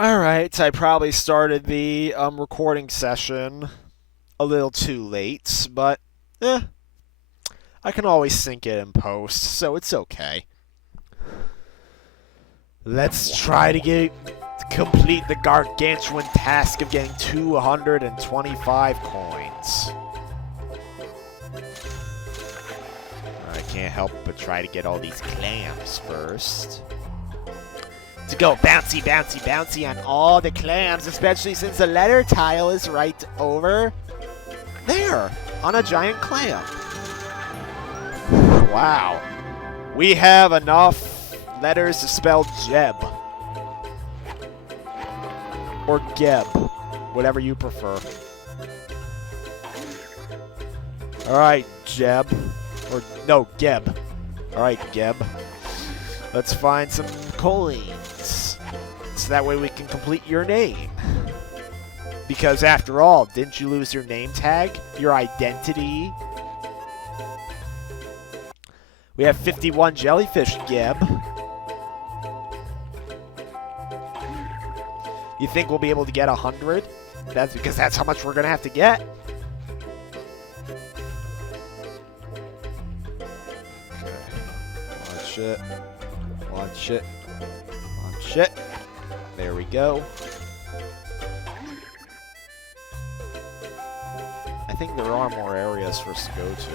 Alright, I probably started the recording session a little too late, but I can always sync it in post, so it's okay. Let's try to complete the gargantuan task of getting 225 coins. I can't help but try to get all these clams first. To go bouncy, bouncy, bouncy on all the clams, especially since the letter tile is right over there on a giant clam. Wow. We have enough letters to spell Jeb. Or Geb. Whatever you prefer. Alright, Jeb. Or, no, Geb. Alright, Geb. Let's find some coins. So that way we can complete your name. Because after all, didn't you lose your name tag? Your identity? We have 51 jellyfish, Geb. You think we'll be able to get 100? That's because that's how much we're going to have to get. Okay. Watch it. Watch it. Watch it. There we go. I think there are more areas for us to go to.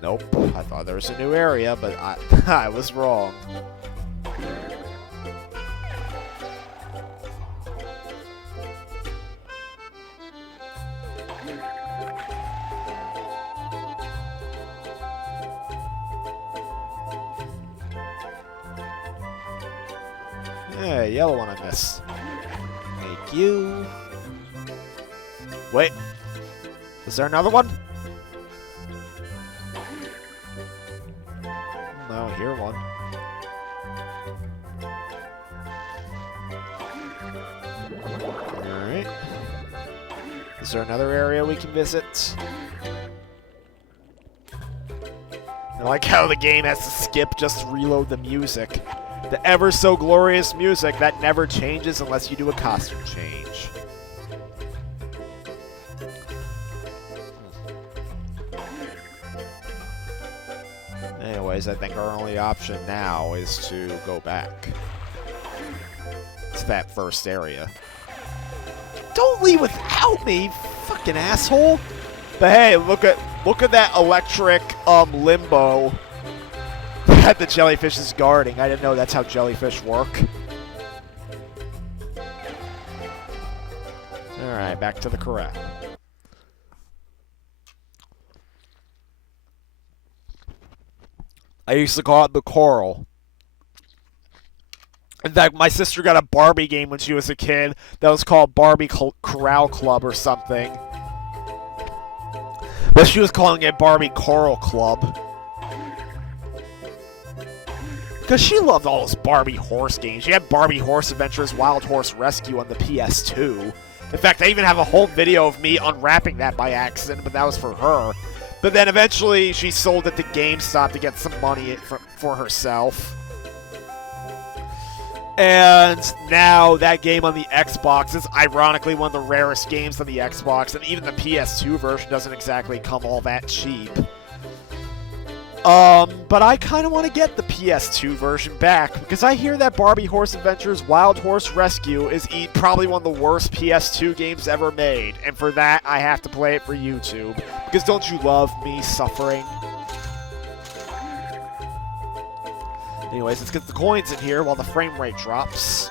Nope. I thought there was a new area, but I was wrong. Yeah, yellow one I missed. Thank you. Wait. Is there another one? No, I hear one. Alright. Is there another area we can visit? I like how the game has to skip just to reload the music. The ever so glorious music that never changes unless you do a costume change. Anyways, I think our only option now is to go back to that first area. Don't leave without me, fucking asshole! But hey, look at that electric limbo that the jellyfish is guarding. I didn't know that's how jellyfish work. Alright, back to the corral. I used to call it the coral. In fact, my sister got a Barbie game when she was a kid that was called Barbie Corral Club or something. But she was calling it Barbie Coral Club. Because she loved all those Barbie horse games. She had Barbie Horse Adventures Wild Horse Rescue on the PS2. In fact, I even have a whole video of me unwrapping that by accident, but that was for her. But then eventually she sold it to GameStop to get some money for herself. And now that game on the Xbox is ironically one of the rarest games on the Xbox, and even the PS2 version doesn't exactly come all that cheap. But I kind of want to get the PS2 version back, because I hear that Barbie Horse Adventures Wild Horse Rescue is probably one of the worst PS2 games ever made, and for that, I have to play it for YouTube. Because don't you love me suffering? Anyways, let's get the coins in here while the frame rate drops.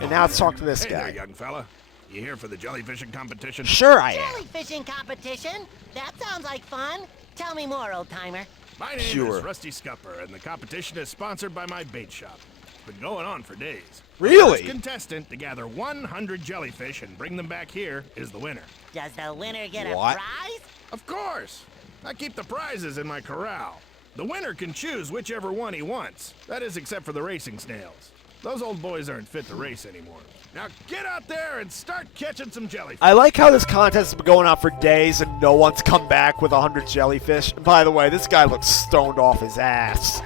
And now let's talk to this guy. Hey there, young fella. You here for the jellyfishing competition? Sure I am. Jellyfishing competition? That sounds like fun. Tell me more, old-timer. My name is Rusty Scupper, and the competition is sponsored by my bait shop. It's been going on for days. Really? The first contestant to gather 100 jellyfish and bring them back here is the winner. Does the winner get What? a prize? Of course. I keep the prizes in my corral. The winner can choose whichever one he wants. That is, except for the racing snails. Those old boys aren't fit to race anymore. Now get out there and start catching some jellyfish. I like how this contest has been going on for days and no one's come back with 100 jellyfish. And by the way, this guy looks stoned off his ass.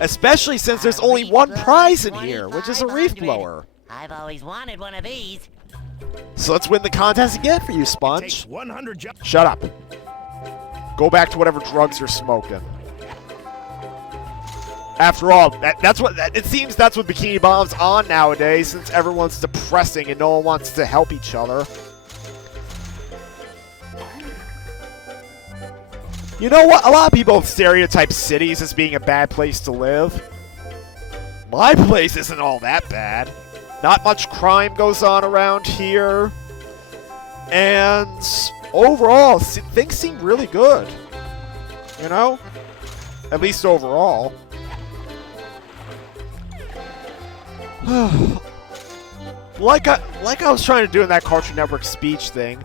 Especially since there's only one prize in here, which is a reef blower. I've always wanted one of these. So let's win the contest again for you, It Sponge. takes 100 Shut up. Go back to whatever drugs you're smoking. After all, it seems that's what Bikini Bottom's on nowadays, since everyone's depressing and no one wants to help each other. You know what? A lot of people stereotype cities as being a bad place to live. My place isn't all that bad. Not much crime goes on around here. And overall, things seem really good. You know? At least overall. Like I was trying to do in that Cartoon Network speech thing,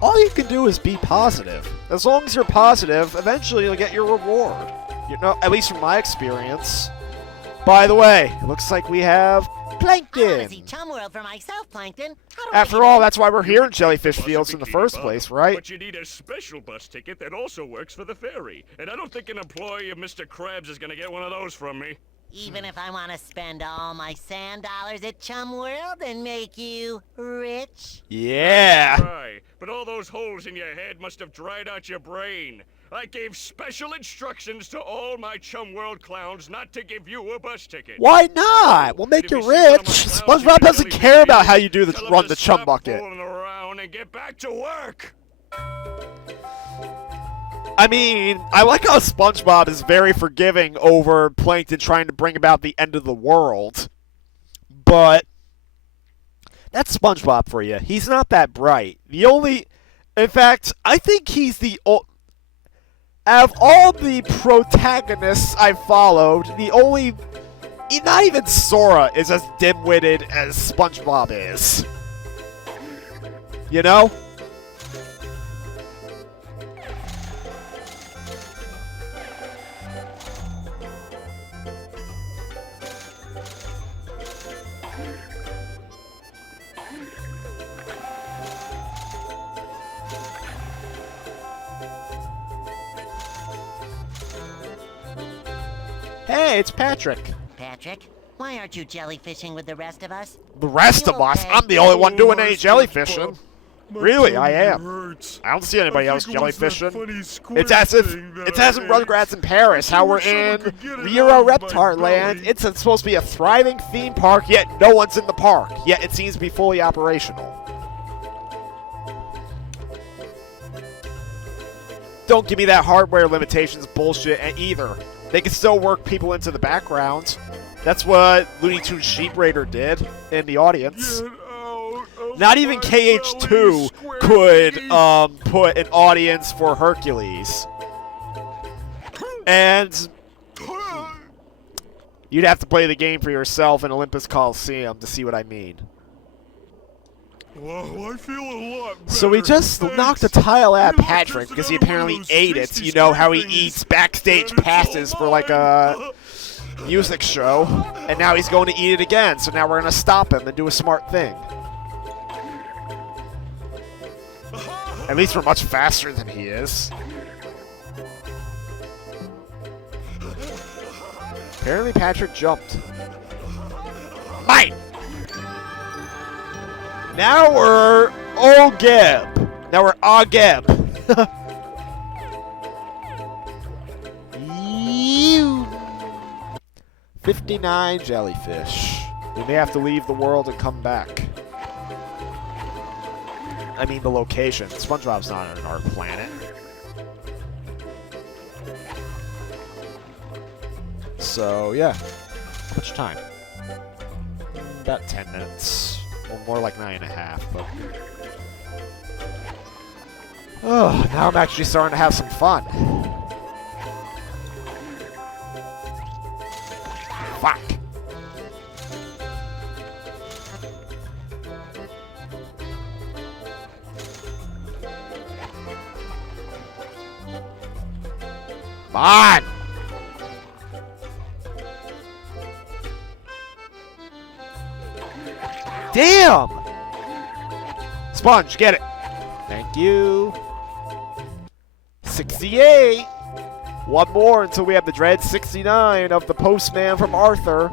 all you can do is be positive. As long as you're positive, eventually you'll get your reward. You know, at least from my experience. By the way, it looks like we have I want Plankton. to see Chum World for myself, Plankton. How do I After get all, in? that's why we're here in Jellyfish Bus Fields to in the Bikini first Bottom. place, right? But you need a special bus ticket that also works for the ferry. And I don't think an employee of Mr. Krabs is going to get one of those from me. Even if I want to spend all my sand dollars at Chum World and make you rich? Yeah. Right, but all those holes in your head must have dried out your brain. I gave special instructions to all my Chum World clowns not to give you a bus ticket. Why not? We'll make If you you see one of rich. my clowns SpongeBob in doesn't Jellyfish care about how Fields, you do tell 'em run to the chum stop bucket. fooling around and get back to work. I mean, I like how SpongeBob is very forgiving over Plankton trying to bring about the end of the world. But that's SpongeBob for you. He's not that bright. In fact, I think he's out of all the protagonists I've followed, not even Sora is as dim-witted as SpongeBob is. You know? Hey, it's Patrick. Patrick, why aren't you jellyfishing with the rest of us? The rest of us? I'm the only one doing any jellyfishing. Really, I am. I don't see anybody else jellyfishing. It's as if in Rugrats in Paris, how we're in Rio Reptar Land. It's supposed to be a thriving theme park, yet no one's in the park. Yet it seems to be fully operational. Don't give me that hardware limitations bullshit either. They can still work people into the background. That's what Looney Tunes Sheep Raider did in the audience. Not even KH2 could put an audience for Hercules. And you'd have to play the game for yourself in Olympus Coliseum to see what I mean. Well, I feel a lot better. So we just knocked a tile at Patrick because he apparently ate it. You know how he eats backstage passes for like a music show. And now he's going to eat it again. So now we're going to stop him and do a smart thing. At least we're much faster than he is. Apparently Patrick jumped. Mine! Now we're Ogeb. Now we're Ogeb. 59 jellyfish. We may have to leave the world and come back. I mean the location. SpongeBob's not on our planet. So, yeah. How much time? About 10 minutes. Well, more like 9.5, but... Oh, now I'm actually starting to have some fun. Fuck. Come on! Damn! Sponge, get it. Thank you. 68. One more until we have the dread 69 of the postman from Arthur.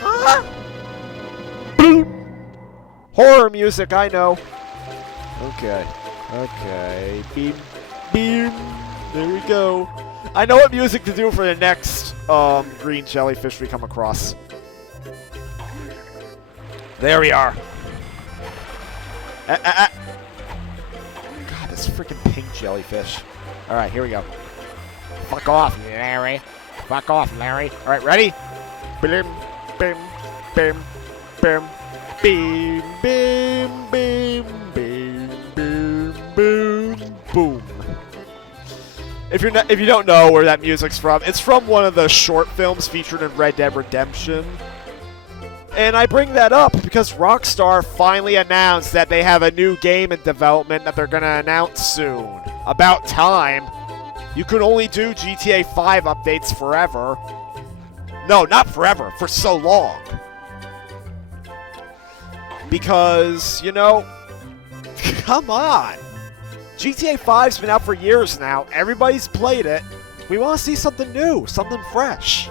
Huh? Boom. Horror music, I know. Okay. Okay. Beam. Beam. There we go. I know what music to do for the next green jellyfish we come across. There we are. God, this freaking pink jellyfish. Alright, here we go. Fuck off, Larry. Fuck off, Larry. Alright, ready? Bim, bim, bim, bim, bim, bim, bim, bim, bim, boom, boom. If you don't know where that music's from, it's from one of the short films featured in Red Dead Redemption. And I bring that up because Rockstar finally announced that they have a new game in development that they're going to announce soon. About time. You can only do GTA 5 updates forever. No, not forever. For so long. Because, you know, come on. GTA 5's been out for years now. Everybody's played it. We want to see something new, something fresh.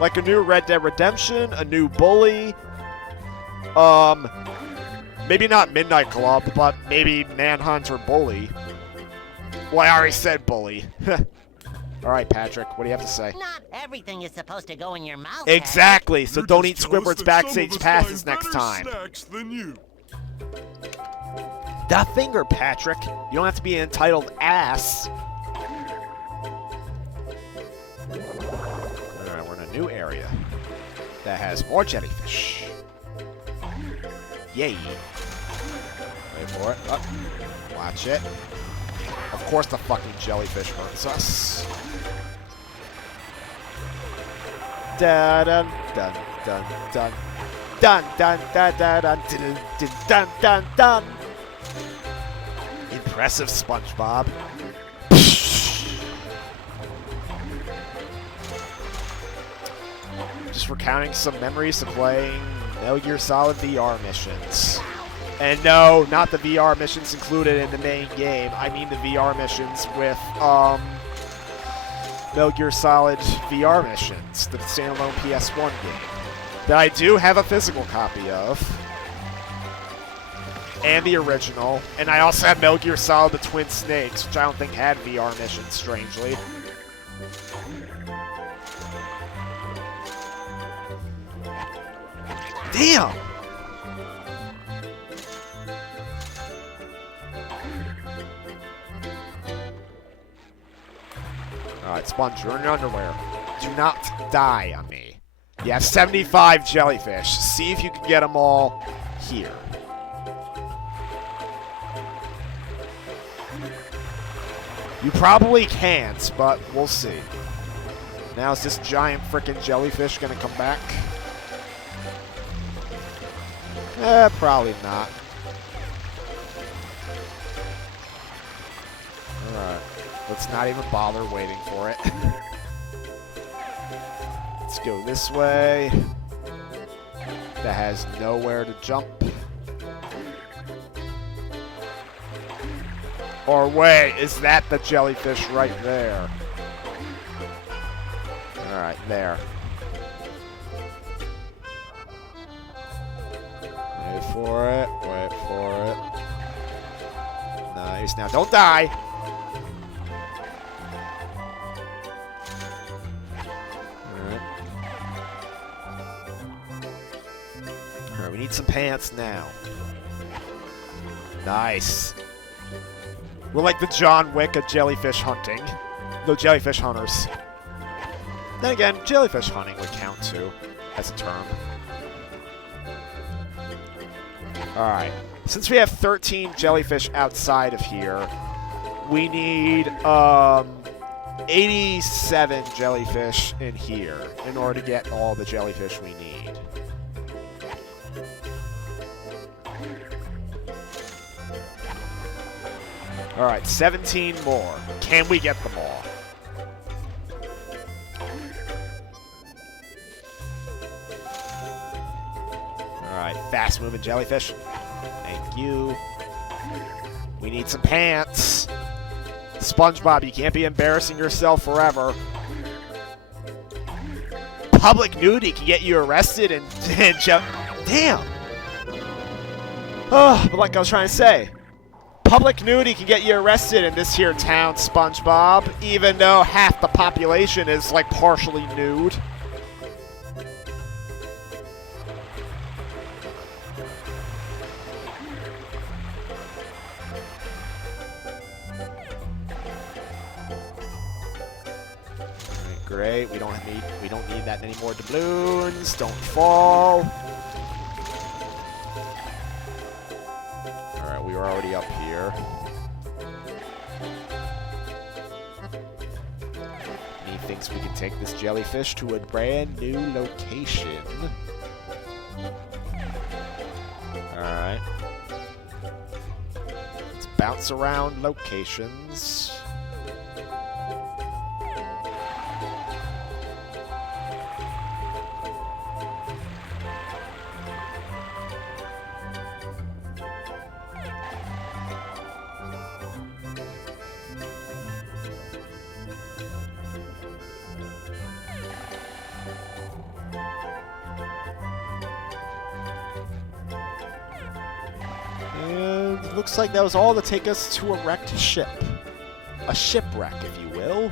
Like a new Red Dead Redemption, a new Bully. Maybe not Midnight Club, but maybe Manhunt or Bully. Well, I already said Bully. Alright, Patrick, what do you have to say? Not everything is supposed to go in your mouth. Exactly, so You're don't just eat jealous Squidward's that some backstage of us passes find next better time. snacks than you. That finger, Patrick. You don't have to be an entitled ass. Alright, we're in a new area that has more jellyfish. Yay. Wait for it. Oh, watch it. Of course the fucking jellyfish hurts us. Dun dun dun dun dun dun dun dun dun dun dun dun dun dun. Impressive, Spongebob. Just recounting some memories of playing Metal Gear Solid VR missions. And no, not the VR missions included in the main game. I mean the VR missions with, Metal Gear Solid VR missions, the standalone PS1 game. That I do have a physical copy of. And the original. And I also have Metal Gear Solid The Twin Snakes, which I don't think had VR missions, strangely. Damn! Alright, Sponge, you're in your underwear. Do not die on me. You have 75 jellyfish. See if you can get them all here. You probably can't, but we'll see. Now is this giant frickin' jellyfish gonna come back? Probably not. Alright. Let's not even bother waiting for it. Let's go this way. That has nowhere to jump. Or wait, is that the jellyfish right there? Alright, there. Wait for it, wait for it. Nice, now don't die! Alright, we need some pants now. Nice. We're like the John Wick of jellyfish hunting. No, jellyfish hunters. Then again, jellyfish hunting would count too, as a term. Alright. Since we have 13 jellyfish outside of here, we need 87 jellyfish in here in order to get all the jellyfish we need. Alright, 17 more. Can we get them all? moving jellyfish. Thank you. We need some pants. SpongeBob, you can't be embarrassing yourself forever. Public nudity can get you arrested and damn. Oh, but like I was trying to say, public nudity can get you arrested in this here town, SpongeBob, even though half the population is like partially nude. Great, we don't need that many more doubloons. Don't fall. Alright, we were already up here. He thinks we can take this jellyfish to a brand new location. Alright. Let's bounce around locations. And looks like that was all to take us to a wrecked ship. A shipwreck, if you will.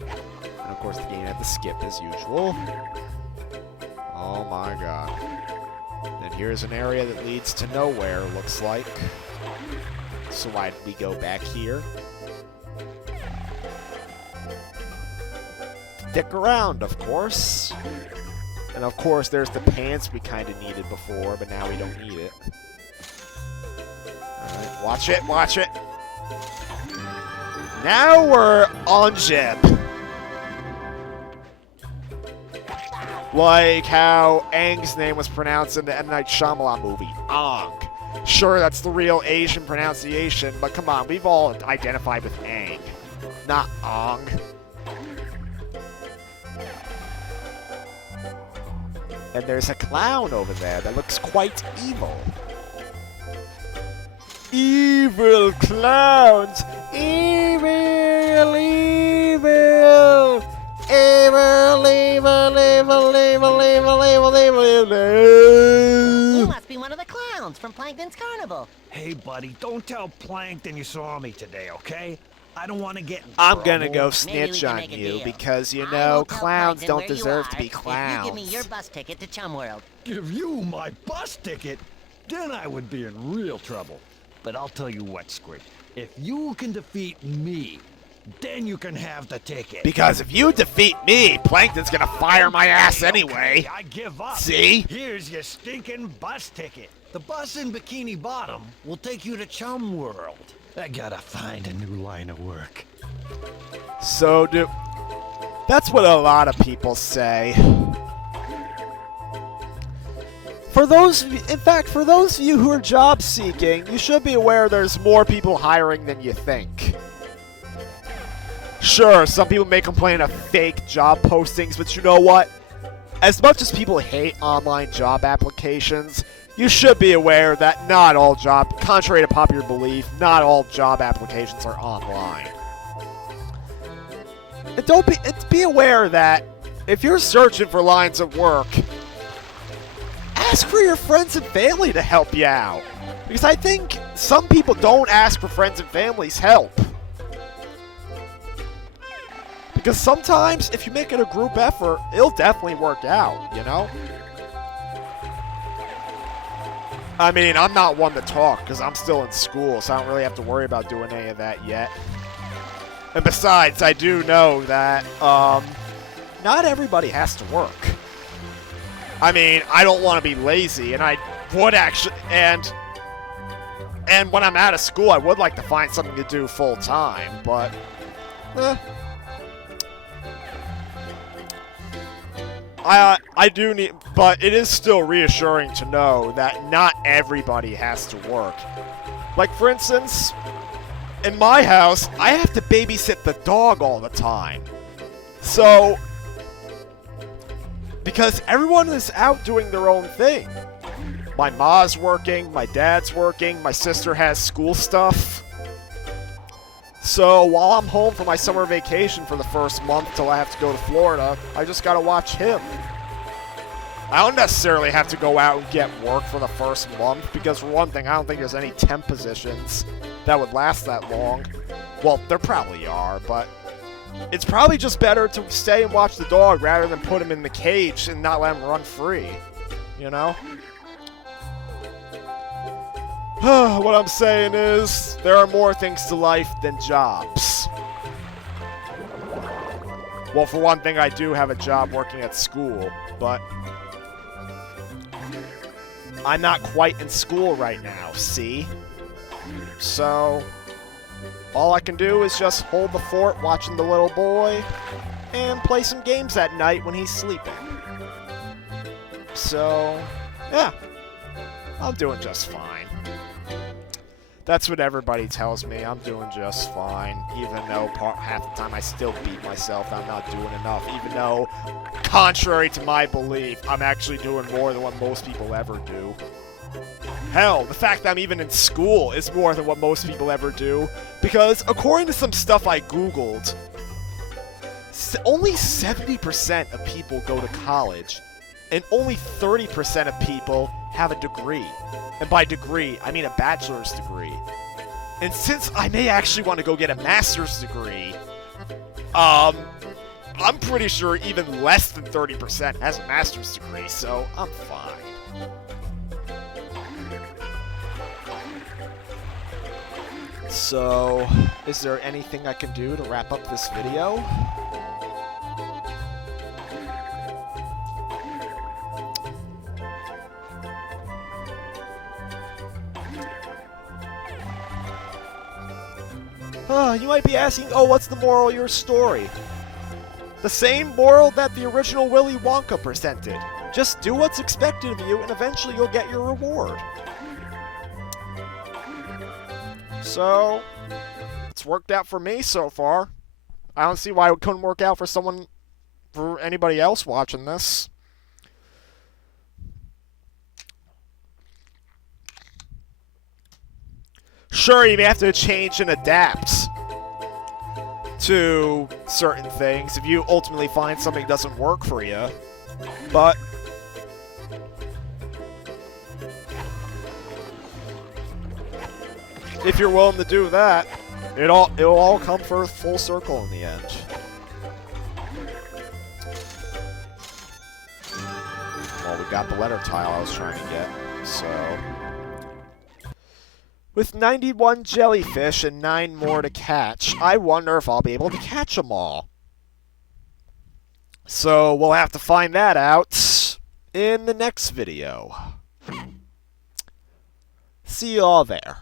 And of course the game had to skip as usual. Oh my god. And here's an area that leads to nowhere, looks like. So why did we go back here? Stick around, of course. And of course, there's the pants we kind of needed before, but now we don't need it. Alright, watch it, watch it! Now we're on ship! Like how Aang's name was pronounced in the M. Night Shyamalan movie, Aang. Sure, that's the real Asian pronunciation, but come on, we've all identified with Aang, not Aang. And there's a clown over there that looks quite evil. Evil clowns! Evil, evil! Evil, evil, evil, evil, evil, evil, evil. You must be one of the clowns from Plankton's carnival. Hey, buddy, don't tell Plankton you saw me today, okay? I don't want to get in I'm trouble. gonna go Maybe we snitch can on make a you deal. because, you I know, will tell clowns Plankton don't where you deserve to are be if clowns. you give me your bus ticket to Chum World. Give you my bus ticket? Then I would be in real trouble. But I'll tell you what, Squid. If you can defeat me, then you can have the ticket. Because if you defeat me, Plankton's gonna fire my ass anyway. Okay, I give up. See? Here's your stinking bus ticket. The bus in Bikini Bottom will take you to Chum World. I gotta find a new line of work. So that's what a lot of people say. For those of you who are job seeking, you should be aware there's more people hiring than you think. Sure, some people may complain of fake job postings, but you know what? As much as people hate online job applications, you should be aware that contrary to popular belief, not all job applications are online. And be aware that if you're searching for lines of work, ask for your friends and family to help you out. Because I think some people don't ask for friends and family's help. Because sometimes, if you make it a group effort, it'll definitely work out, you know? I mean, I'm not one to talk, because I'm still in school, so I don't really have to worry about doing any of that yet. And besides, I do know that, not everybody has to work. I mean, I don't want to be lazy, and I would actually, and when I'm out of school, I would like to find something to do full-time, but, I do need, but it is still reassuring to know that not everybody has to work. Like, for instance, in my house, I have to babysit the dog all the time. So, Because everyone is out doing their own thing. My ma's working, my dad's working, my sister has school stuff. So while I'm home for my summer vacation for the first month till I have to go to Florida, I just gotta watch him. I don't necessarily have to go out and get work for the first month, because for one thing, I don't think there's any temp positions that would last that long. Well, there probably are, but it's probably just better to stay and watch the dog rather than put him in the cage and not let him run free. You know? What I'm saying is, there are more things to life than jobs. Well, for one thing, I do have a job working at school, but I'm not quite in school right now, see? So, all I can do is just hold the fort watching the little boy and play some games at night when he's sleeping. So, yeah, I'm doing just fine. That's what everybody tells me. I'm doing just fine, even though half the time I still beat myself. I'm not doing enough, even though, contrary to my belief, I'm actually doing more than what most people ever do. Hell, the fact that I'm even in school is more than what most people ever do, because according to some stuff I googled, only 70% of people go to college, and only 30% of people have a degree. And by degree, I mean a bachelor's degree. And since I may actually want to go get a master's degree, I'm pretty sure even less than 30% has a master's degree, so I'm fine. So, is there anything I can do to wrap up this video? You might be asking, oh, what's the moral of your story? The same moral that the original Willy Wonka presented. Just do what's expected of you, and eventually you'll get your reward. So, it's worked out for me so far. I don't see why it couldn't work out for anybody else watching this. Sure, you may have to change and adapt to certain things if you ultimately find something doesn't work for you, but if you're willing to do that, it'll all come for full circle in the end. Well, we got the letter tile I was trying to get, so with 91 jellyfish and 9 more to catch, I wonder if I'll be able to catch them all. So we'll have to find that out in the next video. See you all there.